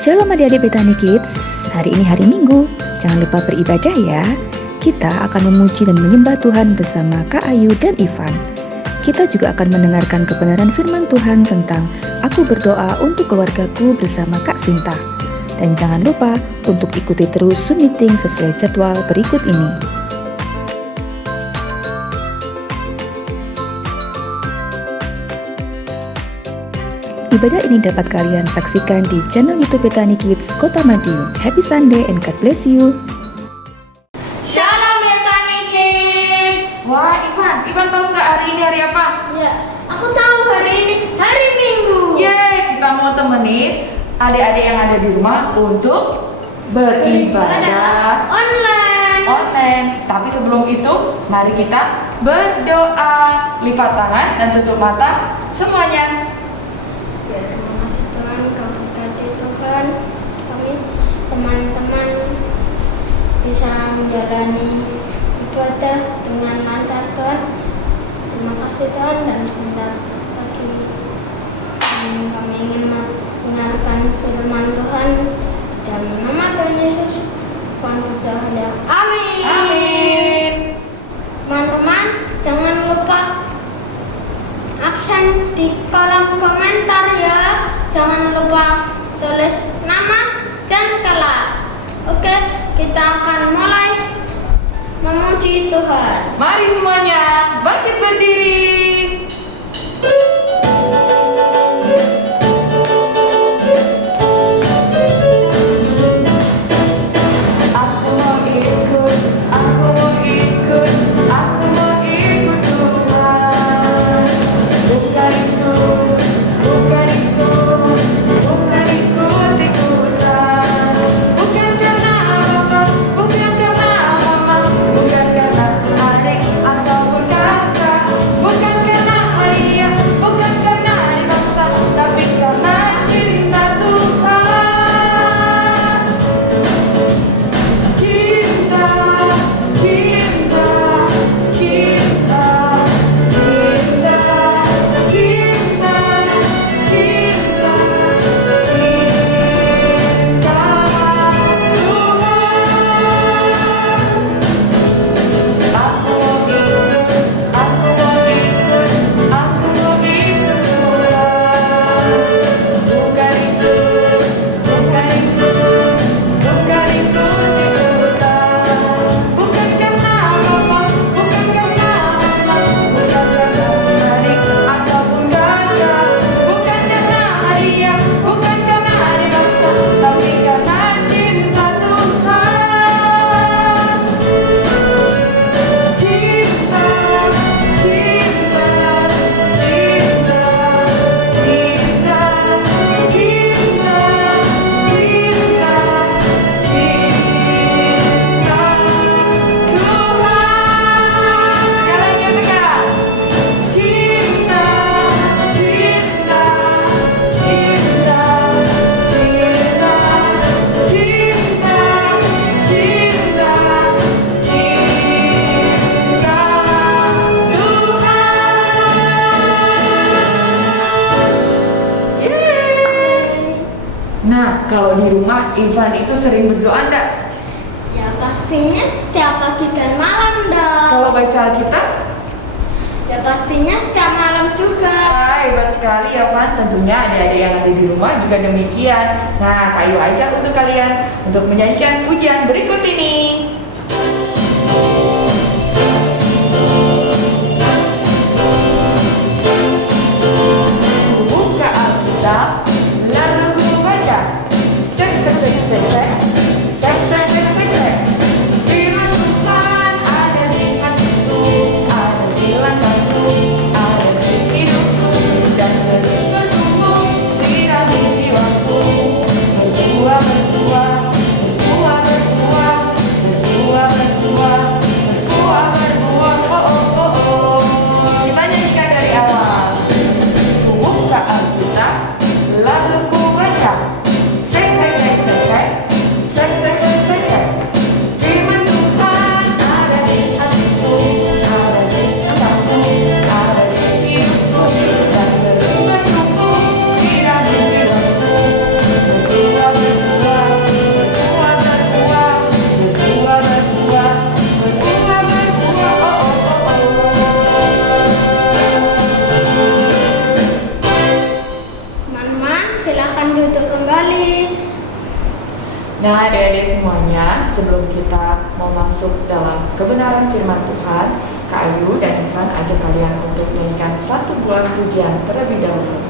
Shalom adik-adik Betani Kids, hari ini hari Minggu, jangan lupa beribadah ya. Kita akan memuji dan menyembah Tuhan bersama Kak Ayu dan Ivan. Kita juga akan mendengarkan kebenaran firman Tuhan tentang Aku Berdoa Untuk Keluargaku bersama Kak Sinta. Dan jangan lupa untuk ikuti terus Zoom meeting sesuai jadwal berikut ini. Ibadah ini dapat kalian saksikan di channel YouTube Betani Kids Kota Madiun. Happy Sunday and God bless you. Shalom Betani Kids. Wah, Ivan tahu nggak hari ini hari apa? Ya, aku tahu hari ini hari Minggu. Yeay, kita mau temenin adik-adik yang ada di rumah untuk beribadah online. Tapi sebelum itu, mari kita berdoa. Lipat tangan dan tutup mata semuanya. Ya, terima kasih Tuhan, Kau berkati Tuhan. Kami teman-teman bisa menjalani ibadah dengan lancar Tuhan. Terima kasih Tuhan, dan sebentar lagi kami ingin mendengarkan firman Tuhan. Dan nama Tuhan Yesus, Tuhan berdoa ya. Amin. Amin. Teman-teman, jangan lupa absen di kolom komentar ya. Jangan lupa tulis nama dan kelas. Oke, kita akan mulai memuji Tuhan. Mari semuanya bangkit berdiri. Nah, kalau di rumah Ivan itu sering berdoa enggak? Ya pastinya setiap pagi dan malam dong. Kalau baca Alkitab? Ya pastinya setiap malam juga. Wah, hebat sekali ya Van. Tentunya adik-adik yang ada di rumah juga demikian. Nah, Kak Ayu ajak untuk kalian untuk menyanyikan pujian berikut ini. Buka Alkitab, lalu ku baca. Sek, sek, sek, sek, sek. Sek, sek, sek, sek, sek. Firman Tuhan ada di hatiku, ada di langkahku, ada di hidupku, dan bertumbuh sirami jiwaku. Berbuah, berbuah, berbuah, berbuah, berbuah, berbuah, silakan duduk kembali. Nah, adik-adik semuanya, sebelum kita mau masuk dalam kebenaran firman Tuhan, Kak Ayu dan Ivan ajak kalian untuk menyanyikan satu buah pujian terlebih dahulu.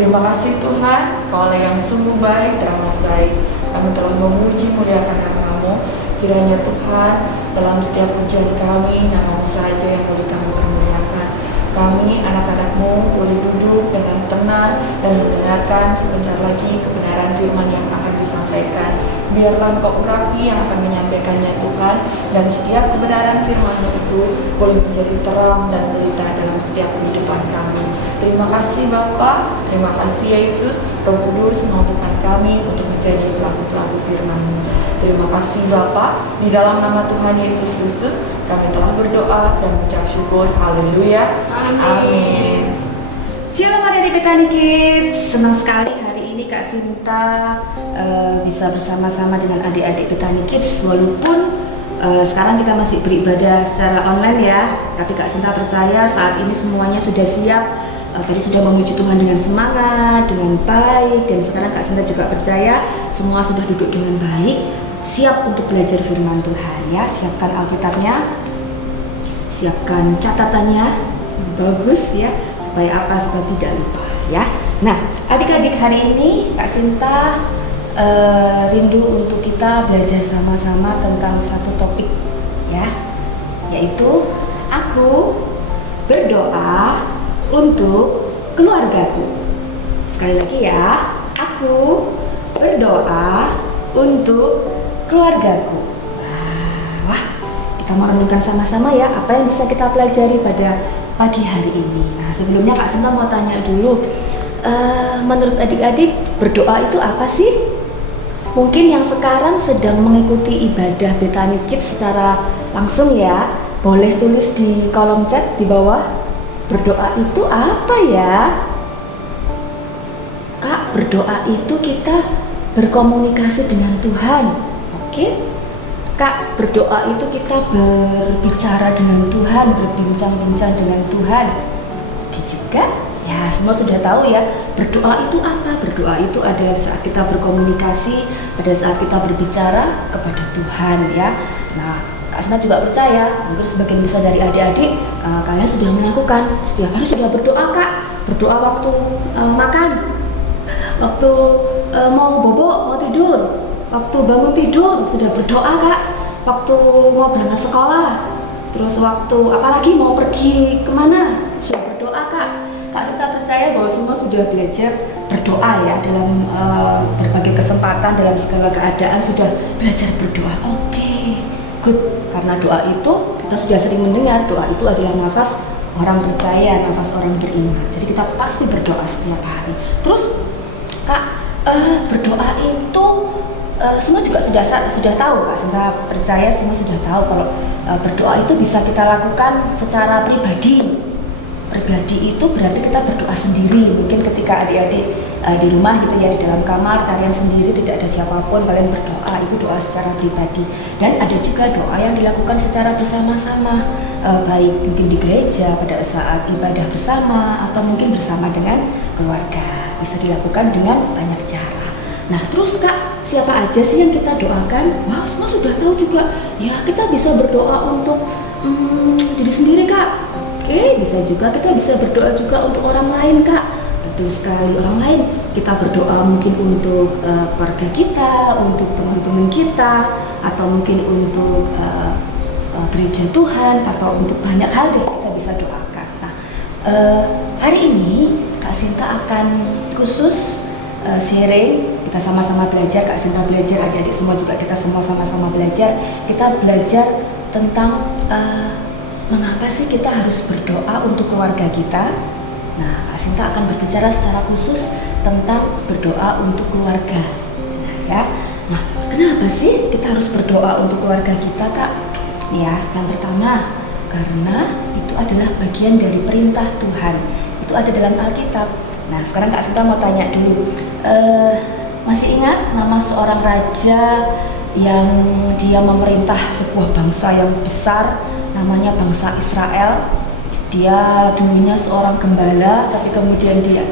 Terima kasih Tuhan, Kau yang sungguh baik, teramat baik. Kami telah memuji muliakan nama-Mu. Kiranya Tuhan, dalam setiap pujian kami, nama-Mu saja yang boleh kami permuliakan. Kami, anak-anak-Mu, boleh duduk dengan tenang dan mendengarkan sebentar lagi kebenaran firman yang akan disampaikan. Biarlah Engkau urapi yang akan menyampaikannya Tuhan, dan setiap kebenaran firman-Mu itu boleh menjadi terang dan pelita dalam setiap kehidupan kami. Terima kasih Bapa, terima kasih Yesus, Roh Kudus mampukan kami untuk menjadi pelaku-pelaku firman-Mu. Terima kasih Bapa, di dalam nama Tuhan Yesus Kristus kami telah berdoa dan mengucap syukur. Haleluya. Amin. Shalom adik-adik Betani Kids, senang sekali hari ini Kak Sinta bisa bersama-sama dengan adik-adik Betani Kids. Walaupun sekarang kita masih beribadah secara online ya, tapi Kak Sinta percaya saat ini semuanya sudah siap. Tadi sudah memuji Tuhan dengan semangat, dengan baik, dan sekarang Kak Sinta juga percaya semua sudah duduk dengan baik. siap untuk belajar firman Tuhan ya. Siapkan Alkitabnya, siapkan catatannya, bagus ya, supaya apa? Supaya tidak lupa ya. Nah, adik-adik, hari ini Kak Sinta rindu untuk kita belajar sama-sama tentang satu topik ya, yaitu aku berdoa untuk keluargaku. Sekali lagi ya, aku berdoa untuk keluargaku. Wah, kita mau renungkan sama-sama ya, apa yang bisa kita pelajari pada pagi hari ini. Nah, sebelumnya Kak Sinta mau tanya dulu, menurut adik-adik, berdoa itu apa sih? Mungkin yang sekarang sedang mengikuti ibadah Bethany Kids secara langsung ya, boleh tulis di kolom chat di bawah, berdoa itu apa ya? Kak, berdoa itu kita berkomunikasi dengan Tuhan. Oke? Kak, berdoa itu kita berbicara dengan Tuhan, berbincang-bincang dengan Tuhan. Oke juga? Ya, semua sudah tahu ya, berdoa itu apa? Berdoa itu ada saat kita berkomunikasi, pada saat kita berbicara kepada Tuhan ya. Nah, Kak Sinta juga percaya, mungkin sebagian besar dari adik-adik kalian sudah melakukan, setiap hari sudah berdoa Kak. Berdoa waktu makan, waktu mau bobo, mau tidur, waktu bangun tidur sudah berdoa Kak. Waktu mau berangkat sekolah, terus waktu apalagi mau pergi kemana sudah berdoa Kak. Kak Sinta percaya bahwa semua sudah belajar berdoa ya, dalam berbagai kesempatan, dalam segala keadaan sudah belajar berdoa. Oke, good. Karena doa itu kita sudah sering mendengar, doa itu adalah nafas orang percaya, nafas orang beriman. Jadi kita pasti berdoa setiap hari. Terus Kak, berdoa itu semua juga sudah tahu. Kak Sinta percaya semua sudah tahu kalau berdoa itu bisa kita lakukan secara pribadi. Pribadi itu berarti kita berdoa sendiri. Mungkin ketika adik-adik di rumah gitu ya, di dalam kamar kalian sendiri, tidak ada siapapun, kalian berdoa, itu doa secara pribadi. Dan ada juga doa yang dilakukan secara bersama-sama, baik mungkin di gereja pada saat ibadah bersama, atau mungkin bersama dengan keluarga. Bisa dilakukan dengan banyak cara. Nah, terus Kak, siapa aja sih yang kita doakan? Wah, semua sudah tahu juga. Ya, kita bisa berdoa untuk diri sendiri Kak. Oke, bisa juga kita bisa berdoa juga untuk orang lain Kak. Betul sekali, orang lain. Kita berdoa mungkin untuk keluarga kita, untuk teman-teman kita, atau mungkin untuk gereja Tuhan, atau untuk banyak hal deh kita bisa doakan. Nah, hari ini Kak Sinta akan khusus sharing, kita sama-sama belajar. Kak Sinta belajar, adik-adik semua juga kita semua sama-sama belajar. Kita belajar tentang mengapa sih kita harus berdoa untuk keluarga kita. Nah, Kak Sinta akan berbicara secara khusus tentang berdoa untuk keluarga. Nah, ya. Nah, kenapa sih kita harus berdoa untuk keluarga kita, Kak? Ya, yang pertama, karena itu adalah bagian dari perintah Tuhan. Itu ada dalam Alkitab. Nah, sekarang Kak Sinta mau tanya dulu. Masih ingat nama seorang raja yang dia memerintah sebuah bangsa yang besar, namanya bangsa Israel? Dia dulunya seorang gembala, tapi kemudian dia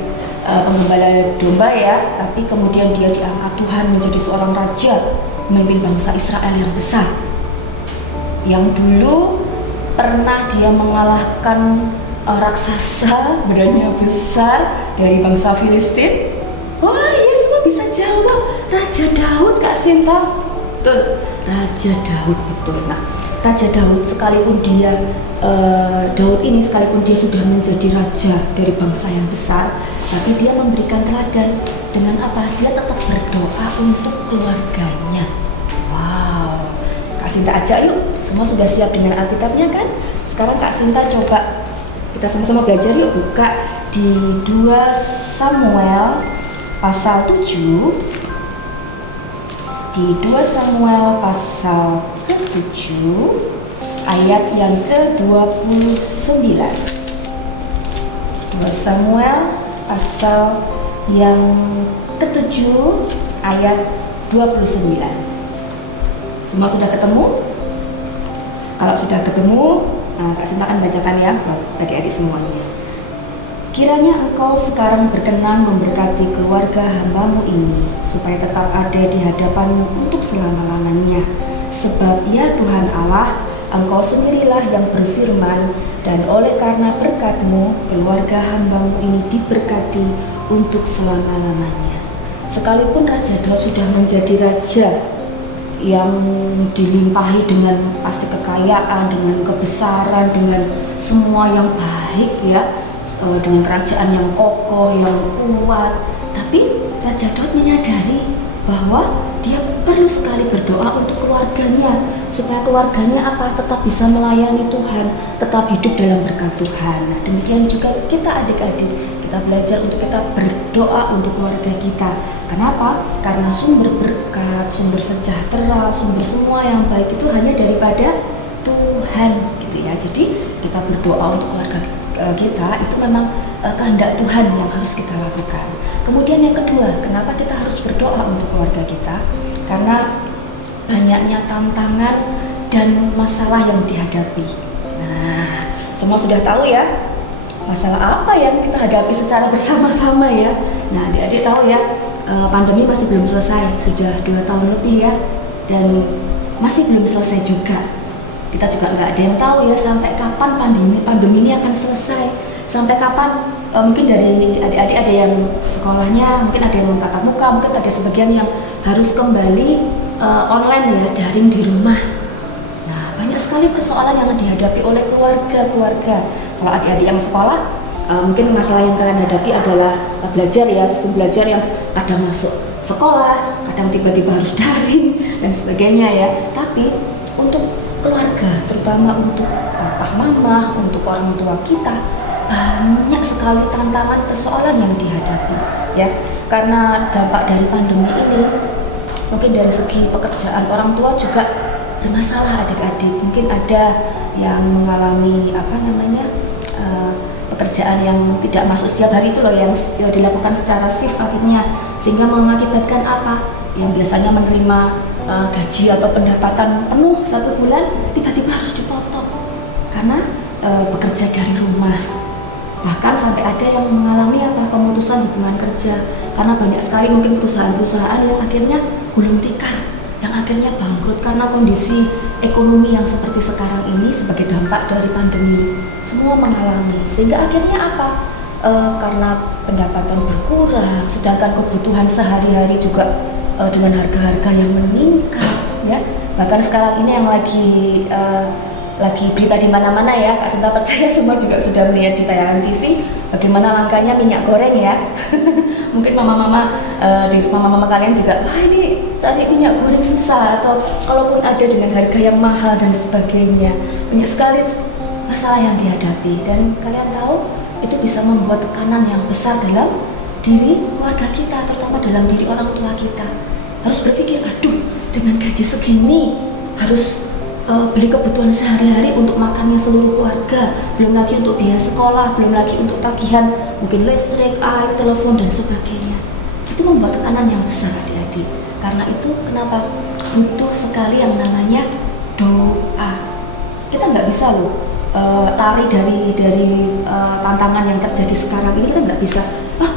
penggembala domba ya, tapi kemudian dia diangkat Tuhan menjadi seorang raja, memimpin bangsa Israel yang besar. Yang dulu pernah dia mengalahkan raksasa badannya besar dari bangsa Filistin. Wah, ya semua bisa jawab. Raja Daud, Kak Sinta. Betul, Raja Daud, betul. Nah, Raja Daud sekalipun dia Daud ini sekalipun dia sudah menjadi raja dari bangsa yang besar, tapi dia memberikan teladan dengan apa? Dia tetap berdoa untuk keluarganya. Wow, Kak Sinta ajak yuk. Semua sudah siap dengan Alkitabnya kan? Sekarang Kak Sinta coba kita sama-sama belajar yuk, buka di 2 Samuel pasal 7. Di 2 Samuel pasal ke-7 ayat yang ke-29. 2 Samuel pasal yang ke-7 ayat 29. Semua sudah ketemu? Kalau sudah ketemu, Kak Sinta akan bacakan ya buat adik-adik semuanya. Kiranya Engkau sekarang berkenan memberkati keluarga hamba-Mu ini, supaya tetap ada di hadapan-Mu untuk selama-lamanya. Sebab ya Tuhan Allah, Engkau sendirilah yang berfirman, dan oleh karena berkat-Mu, keluarga hamba-Mu ini diberkati untuk selama-lamanya. Sekalipun Raja Daud sudah menjadi raja yang dilimpahi dengan pasti kekayaan, dengan kebesaran, dengan semua yang baik ya, dengan kerajaan yang kokoh, yang kuat, tapi Raja Daud menyadari bahwa dia perlu sekali berdoa untuk keluarganya, supaya keluarganya tetap bisa melayani Tuhan, tetap hidup dalam berkat Tuhan. Nah, demikian juga kita adik-adik, kita belajar untuk kita berdoa untuk keluarga kita. Kenapa? Karena sumber berkat, sumber sejahtera, sumber semua yang baik itu hanya daripada Tuhan, gitu ya. Jadi kita berdoa untuk keluarga kita itu memang kehendak Tuhan yang harus kita lakukan. Kemudian yang kedua, kenapa kita harus berdoa untuk keluarga kita? Karena banyaknya tantangan dan masalah yang dihadapi. Nah, semua sudah tahu ya, masalah apa yang kita hadapi secara bersama-sama ya. Nah, adik-adik tahu ya, pandemi masih belum selesai, sudah 2 tahun lebih ya, dan masih belum selesai juga. Kita juga nggak ada yang tahu ya sampai kapan pandemi ini akan selesai, sampai kapan. Mungkin dari adik-adik ada yang sekolahnya, mungkin ada yang tatap muka, mungkin ada sebagian yang harus kembali online ya, daring di rumah. Nah, banyak sekali persoalan yang dihadapi oleh keluarga. Kalau adik-adik yang sekolah, mungkin masalah yang kalian hadapi adalah belajar ya, sistem belajar yang kadang masuk sekolah, kadang tiba-tiba harus daring dan sebagainya ya. Tapi untuk keluarga, terutama untuk papa mama, untuk orang tua kita, banyak sekali tantangan persoalan yang dihadapi ya. Karena dampak dari pandemi ini, mungkin dari segi pekerjaan orang tua juga bermasalah adik-adik. Mungkin ada yang mengalami pekerjaan yang tidak masuk setiap hari itu loh, yang dilakukan secara shift akhirnya, sehingga mengakibatkan yang biasanya menerima gaji atau pendapatan penuh 1 bulan tiba-tiba harus dipotong karena bekerja dari rumah. Bahkan sampai ada yang mengalami pemutusan hubungan kerja karena banyak sekali mungkin perusahaan-perusahaan yang akhirnya gulung tikar, yang akhirnya bangkrut karena kondisi ekonomi yang seperti sekarang ini sebagai dampak dari pandemi. Semua mengalami, sehingga akhirnya karena pendapatan berkurang, sedangkan kebutuhan sehari-hari juga dengan harga-harga yang meningkat ya. Bahkan sekarang ini yang lagi berita di mana-mana ya, Kak Sinta percaya semua juga sudah melihat di tayangan TV bagaimana langkanya minyak goreng ya. Mungkin mama-mama kalian juga, wah ini cari minyak goreng susah, atau kalaupun ada dengan harga yang mahal dan sebagainya. Banyak sekali masalah yang dihadapi, dan kalian tahu itu bisa membuat tekanan yang besar dalam diri keluarga kita, terutama dalam diri orang tua kita. Harus berpikir, aduh, dengan gaji segini harus beli kebutuhan sehari-hari untuk makannya seluruh keluarga, belum lagi untuk biaya sekolah, belum lagi untuk tagihan mungkin listrik, air, telepon dan sebagainya. Itu membuat tekanan yang besar adik-adik. Karena itu kenapa butuh sekali yang namanya doa. Kita nggak bisa loh lari dari tantangan yang terjadi sekarang ini. Kita nggak bisa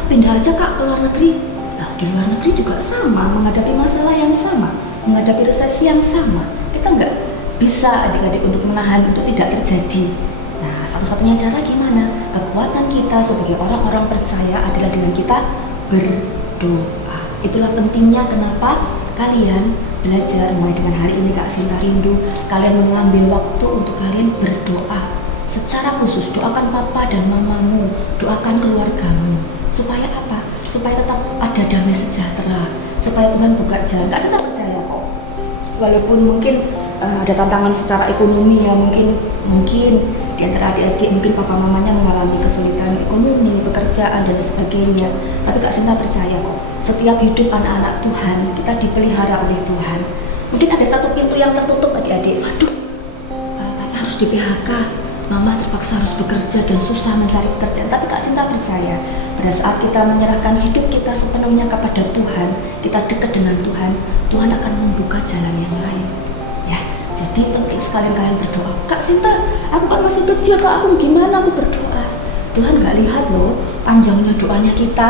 pindah aja Kak ke luar negeri. Nah, di luar negeri juga sama, menghadapi masalah yang sama, menghadapi resesi yang sama. Kita nggak bisa adik-adik untuk menahan itu tidak terjadi. Nah, satu-satunya cara gimana? Kekuatan kita sebagai orang-orang percaya adalah dengan kita berdoa. Itulah pentingnya kenapa kalian belajar mulai dengan hari ini Kak Sinta rindu kalian mengambil waktu untuk kalian berdoa. Secara khusus doakan papa dan mamamu, doakan keluargamu. Supaya apa? Supaya tetap ada damai sejahtera, supaya Tuhan buka jalan. Kak Sinta percaya kok. Walaupun mungkin ada tantangan secara ekonomi ya, mungkin di antara adik-adik mungkin papa mamanya mengalami kesulitan ekonomi, pekerjaan dan sebagainya. Tapi Kak Sinta percaya kok, setiap hidup anak-anak Tuhan kita dipelihara oleh Tuhan. Mungkin ada satu pintu yang tertutup adik-adik. Waduh, papa harus di PHK, mama terpaksa harus bekerja dan susah mencari pekerjaan. Tapi Kak Sinta percaya pada saat kita menyerahkan hidup kita sepenuhnya kepada Tuhan, kita dekat dengan Tuhan, Tuhan akan membuka jalan yang lain. Ya, jadi penting sekali kalian berdoa. Kak Sinta, aku kan masih kecil, Kak, aku gimana aku berdoa? Tuhan nggak lihat loh panjangnya doanya kita,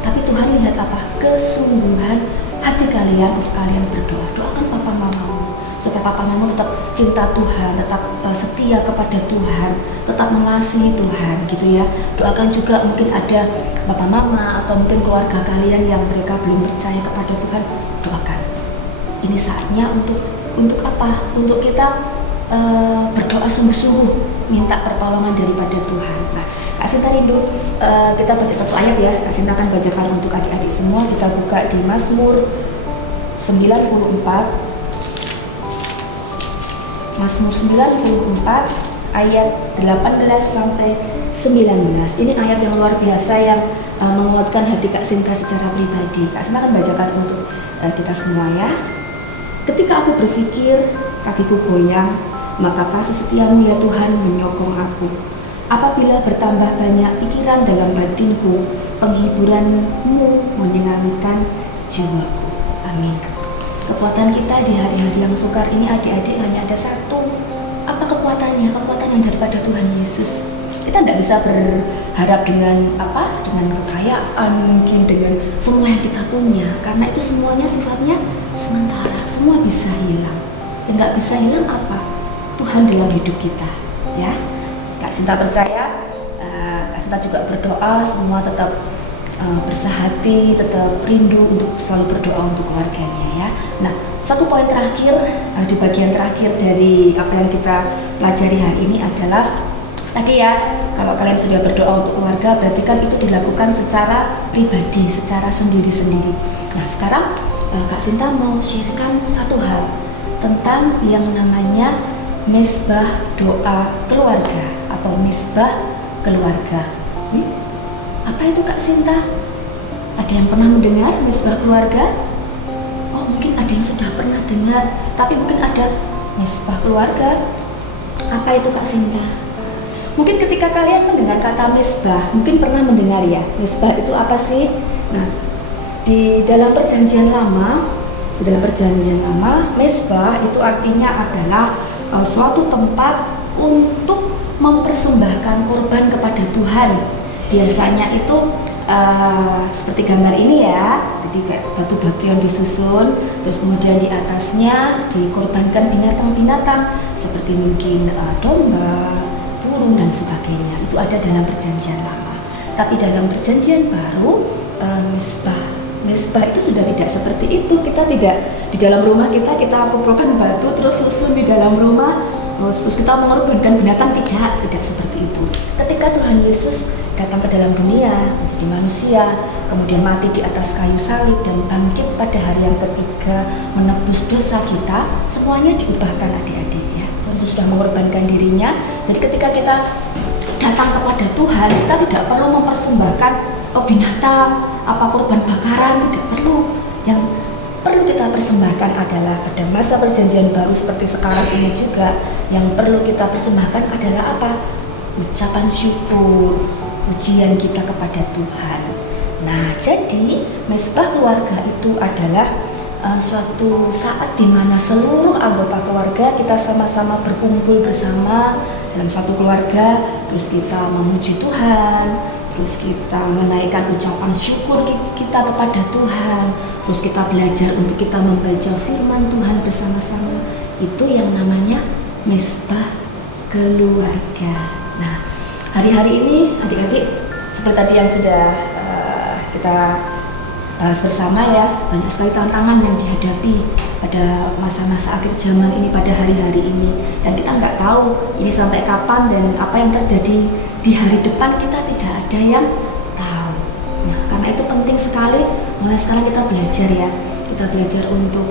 tapi Tuhan lihat apa? Kesungguhan hati kalian untuk kalian berdoa. Doakan papa mamamu supaya papa mamamu tetap cinta Tuhan, tetap setia kepada Tuhan, tetap mengasihi Tuhan gitu ya. Doakan juga mungkin ada papa mama atau mungkin keluarga kalian yang mereka belum percaya kepada Tuhan. Doakan. Ini saatnya untuk apa? Untuk kita berdoa sungguh-sungguh, minta pertolongan daripada Tuhan. Nah, Kak Sinta rindu kita baca satu ayat ya. Kak Sinta akan bacakan untuk adik-adik semua. Kita buka di Mazmur 94. Mazmur 94 ayat 18 sampai 19. Ini ayat yang luar biasa yang menguatkan hati Kak Sinta secara pribadi. Kak Sinta akan bacakan untuk kita semua ya. Ketika aku berpikir, kakiku goyang, maka kasih setiamu ya Tuhan menyokong aku. Apabila bertambah banyak pikiran dalam batinku, penghiburanmu menyenangkan jiwaku. Amin. Kekuatan kita di hari-hari yang sukar ini adik-adik hanya ada satu. Apa kekuatannya? Kekuatan yang daripada Tuhan Yesus. Kita tidak bisa berharap dengan apa? Dengan kekayaan, mungkin dengan semua yang kita punya. Karena itu semuanya sifatnya sementara. Semua bisa hilang. Yang nggak bisa hilang apa? Tuhan dalam hidup kita. Ya, Kak Sinta percaya. Kak Sinta juga berdoa semua tetap bersahati, tetap rindu untuk selalu berdoa untuk keluarganya ya. Nah, satu poin terakhir di bagian terakhir dari apa yang kita pelajari hari ini adalah tadi ya, kalau kalian sudah berdoa untuk keluarga berarti kan itu dilakukan secara pribadi, secara sendiri-sendiri. Nah, sekarang Kak Sinta mau sharekan satu hal tentang yang namanya mesbah doa keluarga atau mesbah keluarga. Apa itu Kak Sinta? Ada yang pernah mendengar mesbah keluarga? Oh, mungkin ada yang sudah pernah dengar, tapi mungkin ada mesbah keluarga. Apa itu Kak Sinta? Mungkin ketika kalian mendengar kata mesbah, mungkin pernah mendengar ya, mesbah itu apa sih? Nah, di dalam perjanjian lama, mesbah itu artinya adalah suatu tempat untuk mempersembahkan korban kepada Tuhan. Biasanya itu seperti gambar ini ya, jadi kayak batu-batu yang disusun, terus kemudian di atasnya dikorbankan binatang-binatang seperti mungkin domba, burung dan sebagainya. Itu ada dalam perjanjian lama. Tapi dalam perjanjian baru, mesbah itu sudah tidak seperti itu. Kita tidak di dalam rumah kita kumpulkan batu terus susun di dalam rumah, terus kita mengorbankan binatang, tidak seperti itu. Ketika Tuhan Yesus datang ke dalam dunia menjadi manusia, kemudian mati di atas kayu salib dan bangkit pada hari yang ketiga menebus dosa kita, semuanya diubahkan adik-adik ya. Tuhan Yesus sudah mengorbankan dirinya. Jadi ketika kita datang kepada Tuhan, kita tidak perlu mempersembahkan binatang, korban bakaran, tidak perlu. Yang perlu kita persembahkan adalah pada masa perjanjian baru seperti sekarang ini juga, yang perlu kita persembahkan adalah apa? Ucapan syukur, pujian kita kepada Tuhan. Nah, jadi mesbah keluarga itu adalah suatu saat di mana seluruh anggota keluarga kita sama-sama berkumpul bersama dalam satu keluarga, terus kita memuji Tuhan, terus kita menaikkan ucapan syukur kita kepada Tuhan, terus kita belajar untuk kita membaca firman Tuhan bersama-sama. Itu yang namanya mesbah keluarga. Nah, hari-hari ini adik-adik seperti tadi yang sudah kita bahas bersama ya, banyak sekali tantangan yang dihadapi pada masa-masa akhir zaman ini, pada hari-hari ini, dan kita nggak tahu ini sampai kapan dan apa yang terjadi di hari depan, kita tidak ada yang tahu. Nah, karena itu penting sekali mulai sekarang kita belajar ya, kita belajar untuk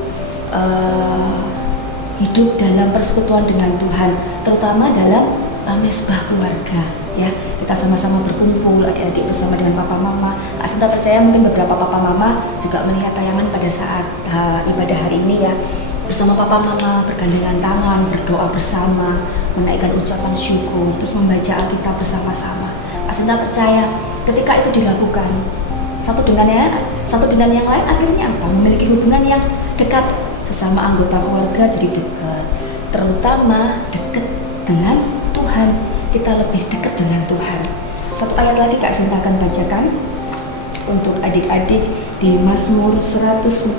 hidup dalam persekutuan dengan Tuhan, terutama dalam mesbah keluarga ya. Kita sama-sama berkumpul adik-adik bersama dengan papa mama. Kak Sinta percaya mungkin beberapa papa mama juga melihat tayangan pada saat ibadah hari ini ya, bersama papa mama bergandengan tangan, berdoa bersama, menaikkan ucapan syukur, terus membaca Alkitab bersama-sama. Kak Sinta percaya ketika itu dilakukan, satu dengan yang lain akhirnya apa? Memiliki hubungan yang dekat sesama anggota keluarga, jadi dekat, terutama dekat dengan Tuhan. Kita lebih dekat dengan Tuhan. Satu ayat lagi Kak Sinta akan bacakan untuk adik-adik di Mazmur 145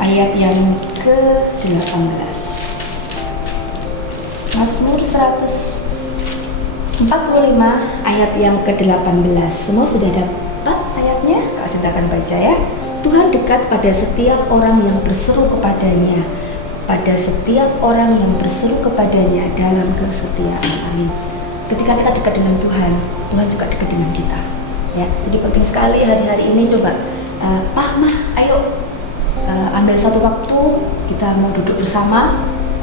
ayat yang ke-18. Mazmur 145 ayat yang ke-18. Semua sudah dapat ayatnya? Kak Sinta akan baca ya. Tuhan dekat pada setiap orang yang berseru kepadanya, pada setiap orang yang berseru kepadanya dalam kesetiaan. Amin. Ketika kita dekat dengan Tuhan, Tuhan juga dekat dengan kita. Ya, jadi penting sekali hari-hari ini coba, Pak, Mah, ayo ambil satu waktu kita mau duduk bersama,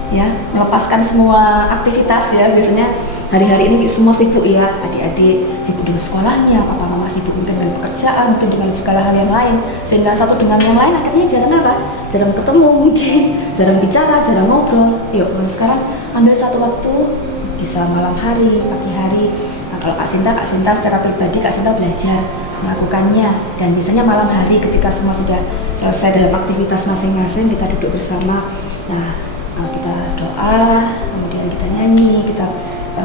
ya, melepaskan semua aktivitas ya. Biasanya hari-hari ini semua sibuk ya, adik-adik sibuk dengan sekolahnya, papa mama sibuk mungkin dengan pekerjaan, mungkin dengan segala hal yang lain, sehingga satu dengan yang lain akhirnya jarang apa? Jarang ketemu mungkin, jarang bicara, jarang ngobrol. Yuk, mulai sekarang ambil satu waktu, bisa malam hari, pagi hari. Nah, kalau Kak Sinta secara pribadi Kak Sinta belajar melakukannya, dan biasanya malam hari ketika semua sudah selesai dalam aktivitas masing-masing, kita duduk bersama. Nah, kita doa, kemudian kita nyanyi, kita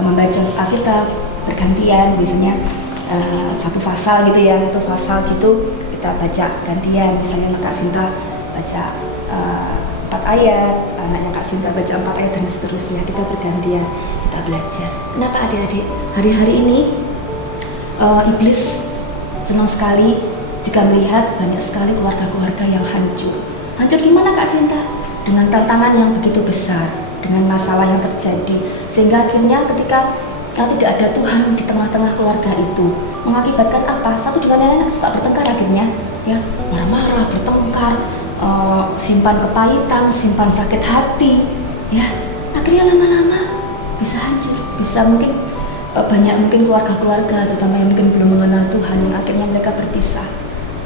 membaca Alkitab bergantian, biasanya satu pasal gitu ya, satu pasal gitu kita baca gantian. Misalnya Kak Sinta baca 4 ayat, anaknya Kak Sinta baca 4 ayat, dan seterusnya. Kita bergantian, kita belajar. Kenapa adik-adik? Hari-hari ini iblis senang sekali jika melihat banyak sekali keluarga-keluarga yang hancur. Hancur gimana Kak Sinta? Dengan tantangan yang begitu besar, dengan masalah yang terjadi, sehingga akhirnya ketika tidak ada Tuhan di tengah-tengah keluarga itu, mengakibatkan apa? Satu dengan yang lain suka bertengkar akhirnya, ya, marah-marah, bertengkar, simpan kepahitan, simpan sakit hati, ya, akhirnya lama-lama bisa hancur, bisa mungkin banyak mungkin keluarga-keluarga terutama yang mungkin belum mengenal Tuhan, yang akhirnya mereka berpisah.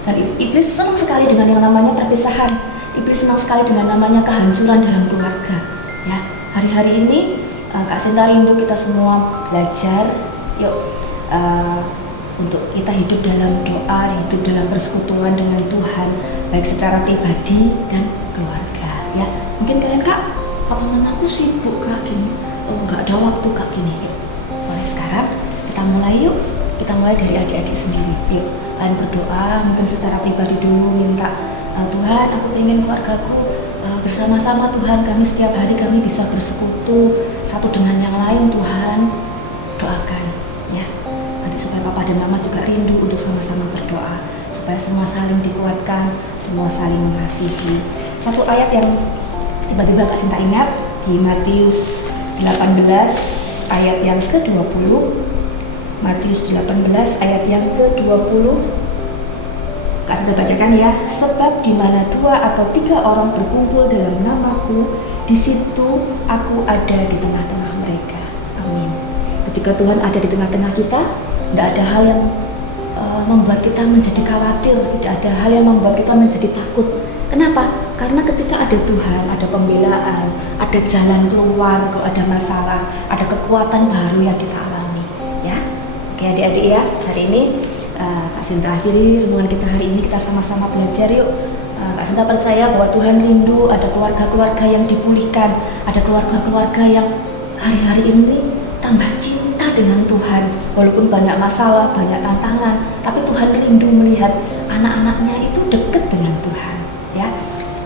Dan iblis senang sekali dengan yang namanya perpisahan. Iblis senang sekali dengan namanya kehancuran dalam keluarga. Ya, hari-hari ini Kak Sinta rindu kita semua belajar, yuk, untuk kita hidup dalam doa, hidup dalam persekutuan dengan Tuhan, baik secara pribadi dan keluarga. Ya, mungkin kalian, Kak, apa mamaku sibuk Kak gini, nggak ada waktu Kak gini. Mulai sekarang kita mulai yuk, kita mulai dari adik-adik sendiri. Yuk, kalian berdoa, mungkin secara pribadi dulu minta, Tuhan, aku pengen keluargaku bersama-sama Tuhan, kami setiap hari kami bisa bersekutu satu dengan yang lain Tuhan. Doakan ya, nanti supaya papa dan mama juga rindu untuk sama-sama berdoa, supaya semua saling dikuatkan, semua saling mengasihi. Satu ayat yang tiba-tiba Kak Sinta ingat di Matius 18 ayat yang ke-20. Matius 18 ayat yang ke-20. Kak Sinta bacakan ya. Sebab di mana 2 atau 3 orang berkumpul dalam namaku, di situ aku ada di tengah-tengah mereka. Amin. Ketika Tuhan ada di tengah-tengah kita, tidak ada hal yang membuat kita menjadi khawatir, tidak ada hal yang membuat kita menjadi takut. Kenapa? Karena ketika ada Tuhan, ada pembelaan, ada jalan keluar kalau ada masalah, ada kekuatan baru yang kita alami. Ya, oke adik-adik ya, hari ini Kak Sinta akhiri renungan kita hari ini, kita sama-sama belajar yuk. Kak Sinta percaya bahwa Tuhan rindu ada keluarga-keluarga yang dipulihkan, ada keluarga-keluarga yang hari-hari ini tambah cinta dengan Tuhan. Walaupun banyak masalah, banyak tantangan, tapi Tuhan rindu melihat anak-anaknya itu dekat dengan Tuhan. Ya,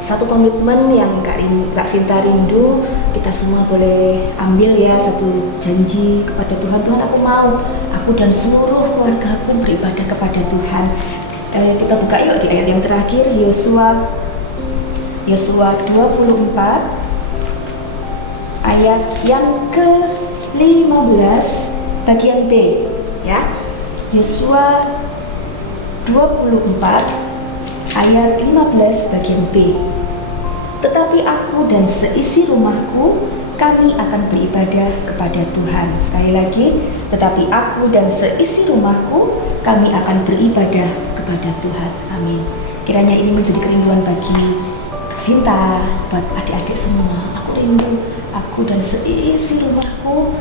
satu komitmen yang Kak Sinta rindu, kita semua boleh ambil ya, satu janji kepada Tuhan. Tuhan, aku mau, aku dan seluruh keluargaku beribadah kepada Tuhan. Kita buka yuk di ayat yang terakhir, Yosua 24 ayat yang ke-15 bagian B ya. Yosua 24 ayat 15 bagian B. Tetapi aku dan seisi rumahku, kami akan beribadah kepada Tuhan. Sekali lagi, tetapi aku dan seisi rumahku, kami akan beribadah kepada Tuhan. Amin. Kiranya ini menjadi kerinduan bagi Kak Sinta, buat adik-adik semua. Aku rindu, aku dan seisi rumahku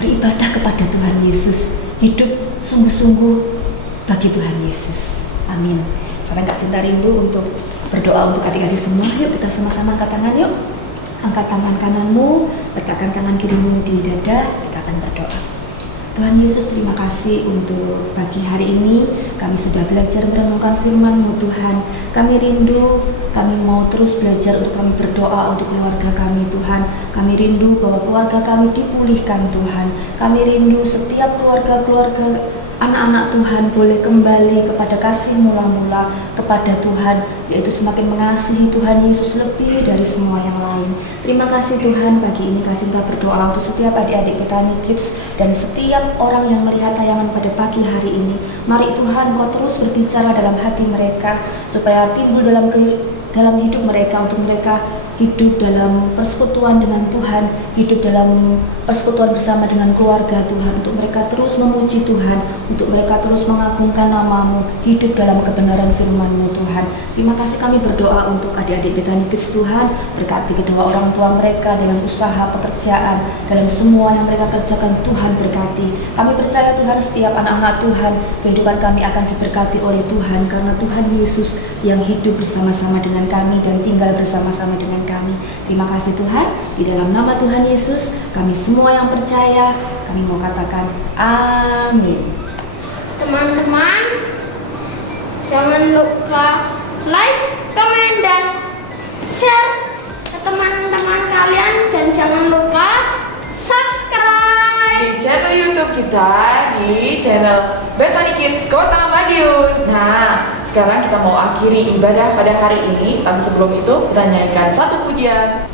beribadah kepada Tuhan Yesus, hidup sungguh-sungguh bagi Tuhan Yesus. Amin. Sekarang Kak Sinta rindu untuk berdoa untuk adik-adik semua. Yuk kita sama-sama angkat tangan yuk. Angkat tangan kananmu, letakkan tangan kirimu di dada, kita akan berdoa. Tuhan Yesus, terima kasih untuk pagi hari ini. Kami sudah belajar merenungkan firman-Mu Tuhan. Kami rindu, kami mau terus belajar untuk kami berdoa untuk keluarga kami Tuhan. Kami rindu bahwa keluarga kami dipulihkan Tuhan. Kami rindu setiap keluarga-keluarga anak-anak Tuhan boleh kembali kepada kasih mula-mula kepada Tuhan, yaitu semakin mengasihi Tuhan Yesus lebih dari semua yang lain. Terima kasih Tuhan, pagi ini kasih Engkau berdoa untuk setiap adik-adik Bethany Kids dan setiap orang yang melihat tayangan pada pagi hari ini. Mari Tuhan, Kau terus berbicara dalam hati mereka supaya timbul dalam hidup mereka, untuk mereka hidup dalam persekutuan dengan Tuhan, hidup dalam persekutuan bersama dengan keluarga Tuhan, untuk mereka terus memuji Tuhan, untuk mereka terus mengagungkan nama-Mu, hidup dalam kebenaran firman-Mu Tuhan. Terima kasih, kami berdoa untuk adik-adik Bethany Kids Tuhan, berkati kedua orang tua mereka dalam usaha pekerjaan, dalam semua yang mereka kerjakan Tuhan berkati. Kami percaya Tuhan, setiap anak-anak Tuhan, kehidupan kami akan diberkati oleh Tuhan, karena Tuhan Yesus yang hidup bersama-sama dengan kami dan tinggal bersama-sama dengan kami. Terima kasih Tuhan, di dalam nama Tuhan Yesus kami semua yang percaya, kami mau katakan amin. Teman-teman, jangan lupa like, komen, dan share ke teman-teman kalian, dan jangan lupa subscribe Di channel YouTube kita, di channel Bethany Kids Kota Madiun. Nah, sekarang kita mau akhiri ibadah pada hari ini, tapi sebelum itu kita nyanyikan satu pujian.